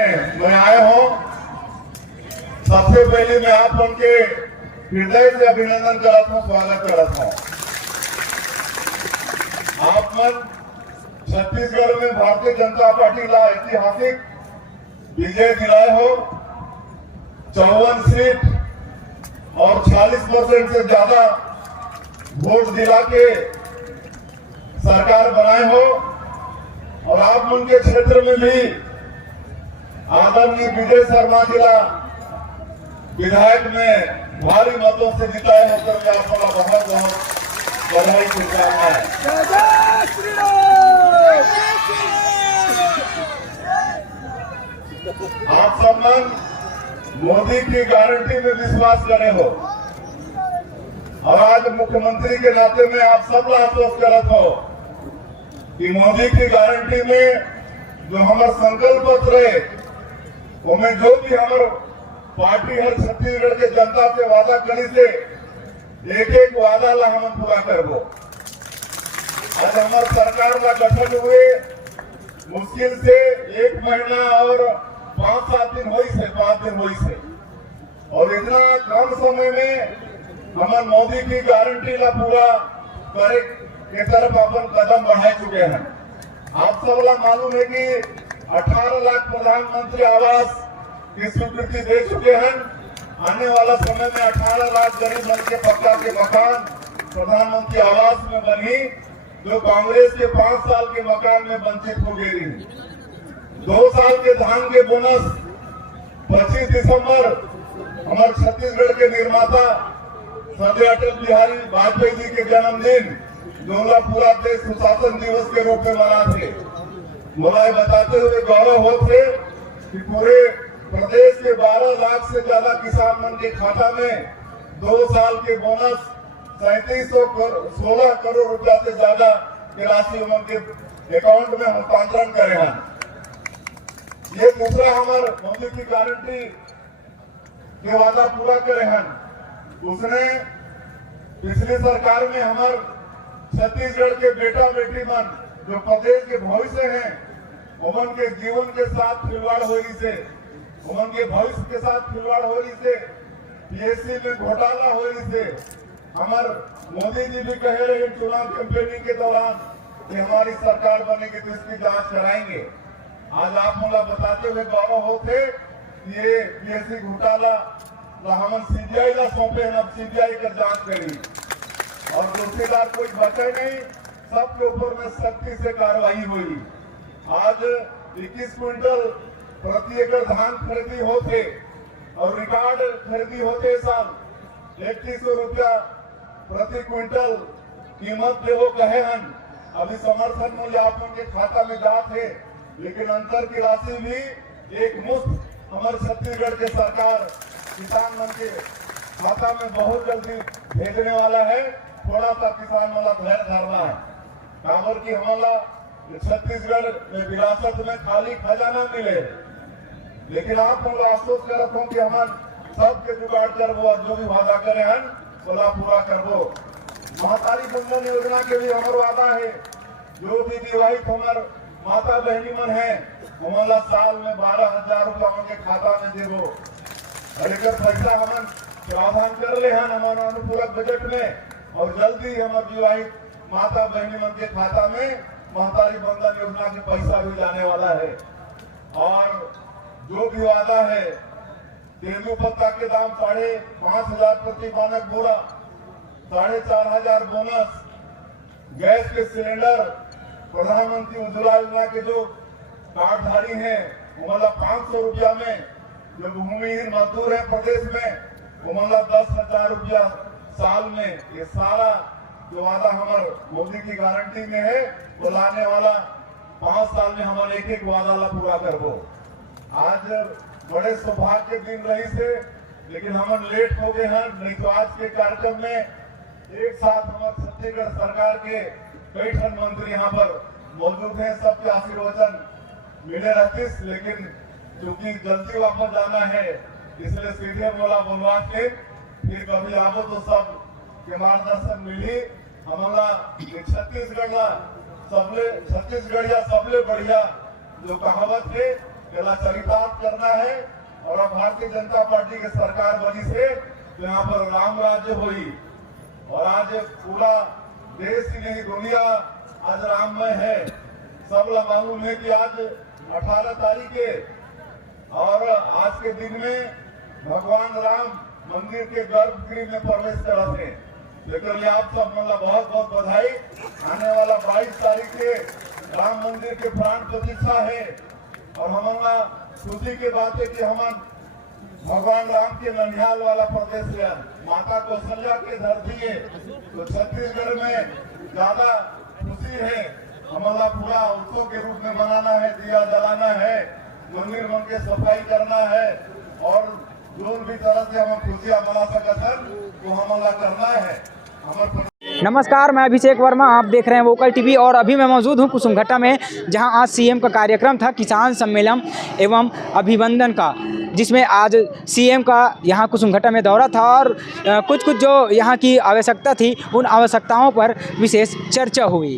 मैं आया हूँ। सबसे पहले मैं आप उनके हृदय से अभिनंदन करता हूँ, स्वागत करता हूँ। आप मन छत्तीसगढ़ में भारतीय जनता पार्टी ला ऐतिहासिक विजय दिलाए हो। 54 सीट और 40% से ज्यादा वोट दिला के सरकार बनाए हो और आप उनके क्षेत्र में भी आदरणीय विजय शर्मा जिला विधायक में भारी मतों से जिताए होकर मैं आपका बहुत बहुत बधाई शुभकामनाएं। आप सम्मान मोदी की गारंटी में विश्वास करे हो और आज मुख्यमंत्री के नाते में आप सब आश्वस्त करत हो कि मोदी की गारंटी में जो हमारा संकल्प पत्र है उसमें जो भी हमारे पार्टी हर छत्तीसगढ़ के जनता से वादा करी से एक एक वादा ला हम पूरा करबो। आज हमारे सरकार का गठन हुए मुश्किल से 1 महीना और 5-7 दिन हुई से 5 दिन हुई से और इतना कम समय में हमारे मोदी की गारंटी ला पूरा करे के तरफ अपन कदम बढ़ा चुके हैं। आप सब ला मालूम है कि 18 लाख प्रधानमंत्री आवास की स्वीकृति दे चुके हैं। आने वाला समय में 18 लाख गरीब मन के पक्का के मकान प्रधानमंत्री आवास में बनी, जो कांग्रेस के 5 साल के मकान में वंचित हो गई। 2 साल के धान के बोनस 25 दिसंबर हमारे छत्तीसगढ़ के निर्माता श्रद्धेय अटल बिहारी वाजपेयी जी के जन्मदिन जो पूरा देश सुशासन दिवस के रूप में मनाते। मुझे बताते हुए गौरव होते कि पूरे प्रदेश के 12 लाख से ज्यादा किसान मन के खाता में 2 साल के बोनस 3716 करोड़ रुपया से ज्यादा की राशि उनके अकाउंट में हस्तांतरण करे हैं। ये दूसरा हमारे मोदी की गारंटी के वादा पूरा करे हैं। उसने पिछली सरकार में हमारे छत्तीसगढ़ के बेटा बेटी मन जो प्रदेश के भविष्य हैं उमन के जीवन के साथ खिलवाड़ हो रही से, उमन के भविष्य के साथ खिलवाड़ हो रही से, पीएससी में घोटाला हो रही से हमारे मोदी जी भी कह रहे हैं चुनाव कैंपेनिंग के दौरान कि हमारी सरकार बनेगी तो इसकी जांच कराएंगे। आज आप मुझे बताते हुए गौरव होते ये पीएससी घोटाला हम सीबीआई ला सौंपे हैं, अब सीबीआई का जांच करेगी और दोषीदार कोई बचे नहीं, सबके ऊपर में सख्ती से कार्रवाई हुई। आज 21 क्विंटल प्रति एकड़ धान खरीदी होते और रिकॉर्ड खरीदी होते साल 3100 रुपया प्रति क्विंटल कीमत देवो कहे हैं। अभी समर्थन मूल्य आप उनके खाता में जाते, लेकिन अंतर की राशि भी एक मुफ्त हमारे छत्तीसगढ़ के सरकार किसान मन के खाता में बहुत जल्दी भेजने वाला है। थोड़ा सा किसान वाला धैर्य धरना है, काबर की हमारा छत्तीसगढ़ में विरासत में खाली खजाना मिले, लेकिन आप हम आश्वस्त करते हो कि हमारे सबके जुगाड़ करबो और जो भी वादा करे हैं बोला पूरा करबो। महतारी बंधन योजना के भी हमारा वादा है, जो भी विवाहित हमारे माता बहनी मन है हमारा साल में 12,000 रुपया उनके खाता में देवो और एक पैसा हम प्रावधान कर ले हैं हमारा अनुपूरक बजट में और जल्दी हमारे विवाहित माता बहनी मन के खाता में महतारी बंधन योजना के पैसा भी जाने वाला है। और जो भी वादा है, तेंदू पत्ता के दाम 5,500 प्रति मानक बोरा, 4,500 बोनस, गैस के सिलेंडर, प्रधानमंत्री उज्ज्वला योजना के जो कार्डधारी हैं मतलब 500 रुपया में, जो भूमिहीन मजदूर है प्रदेश में वो मतलब 10,000 रुपया साल में। ये सारा जो वादा हमारे मोदी की गारंटी में है वो लाने वाला 5 साल में हमारे एक एक वादा ला पूरा करबो। आज बड़े सौभाग्य के दिन रही से, लेकिन हम लेट हो गए हैं, नहीं तो आज के कार्यक्रम में एक साथ हमारे छत्तीसगढ़ सरकार के कई ठन मंत्री यहाँ पर मौजूद हैं, सबके आशीर्वचन मिले रहते, लेकिन क्योंकि जल्दी वापस जाना है इसलिए सीधे बोलवा के फिर कभी आवो तो सब के मार्गदर्शन मिली। हमारा छत्तीसगढ़ या सबले बढ़िया जो कहावत है केला चरितार्थ करना है। और अब भारतीय जनता पार्टी की सरकार बनी से तो यहाँ पर राम राज्य हुई और आज पूरा देश ही नहीं दुनिया आज राममय है। सब लोग मालूम है कि आज 18 तारीख है और आज के दिन में भगवान राम मंदिर के गर्भगृह में प्रवेश करते हैं। लेकिन आप सब मतलब बहुत बहुत बधाई। आने वाला 22 तारीख के राम मंदिर के प्राण प्रतिष्ठा है और हमारा खुशी की बात है कि हम भगवान राम के ननिहाल वाला प्रदेश है, माता कौशल्या के धरती है, तो छत्तीसगढ़ में ज्यादा खुशी है। हमारा पूरा उत्सव के रूप में मनाना है, दिया जलाना है, मंदिर मन के सफाई करना है और जो भी तरह से हम खुशियां मना सकते वो हमारा करना है। नमस्कार, मैं अभिषेक वर्मा, आप देख रहे हैं वोकल टीवी और अभी मैं मौजूद हूं कुसुमघट्टा में, जहां आज सीएम का कार्यक्रम था किसान सम्मेलन एवं अभिवंदन का, जिसमें आज सीएम का यहां कुसुमघट्टा में दौरा था और कुछ जो यहां की आवश्यकता थी उन आवश्यकताओं पर विशेष चर्चा हुई।